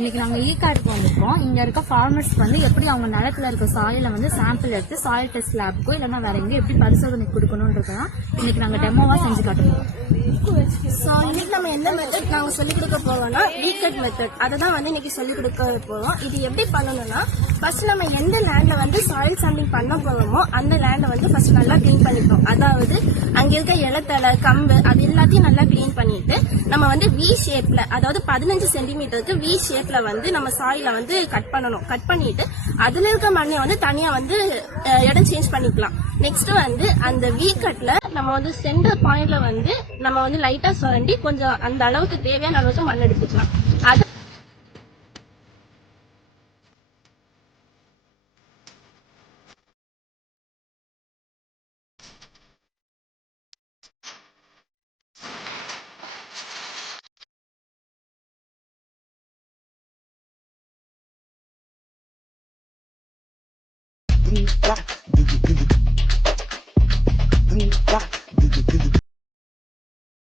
இன்னைக்கு நாங்கள் ஈகார்டுக்கு வந்திருக்கோம். இங்கே இருக்க ஃபார்மர்ஸ் வந்து எப்படி அவங்க நிலத்துல இருக்க சாயில வந்து சாம்பிள் எடுத்து சாயில் டெஸ்ட் லேபுக்கோ இல்லைன்னா வேற எங்கேயும் எப்படி பரிசோதனை கொடுக்கணுன்றதான் இன்னைக்கு நாங்கள் டெமோவா செஞ்சு காட்டுவோம். ஸோ இன்னைக்கு நம்ம என்ன மெத்தட் நாங்கள் சொல்லிக் கொடுக்க போவோம்னா ஈகட் மெத்தட். அதை தான் வந்து இன்னைக்கு சொல்லிக் கொடுக்க போகிறோம். இது எப்படி பண்ணணும்னா ஃபர்ஸ்ட் நம்ம எந்த லேண்ட்ல வந்து சாயில் சாம்பிளிங் பண்ண போகிறோமோ அந்த லேண்டை வந்து ஃபர்ஸ்ட் நல்லா க்ளீன் பண்ணிக்கணும். அதாவது அங்கே இருக்க இலத்தலை கம்பு அது எல்லாத்தையும் நல்லா க்ளீன் பண்ணிட்டு நம்ம வந்து வி ஷேப்ல, அதாவது 15 சென்டிமீட்டருக்கு வி ஷேப்ல வந்து நம்ம சாயில வந்து கட் பண்ணணும். கட் பண்ணிட்டு அதுல இருக்க மண்ணை வந்து தனியா வந்து இடம் சேஞ்ச் பண்ணிக்கலாம். நெக்ஸ்ட் வந்து அந்த வி கட்ல நம்ம வந்து சென்டர் பாயிண்ட்ல வந்து நம்ம வந்து லைட்டா சுரண்டி கொஞ்சம் அந்த அளவுக்கு தேவையான அளவுக்கு மண் எடுத்துக்கலாம். அது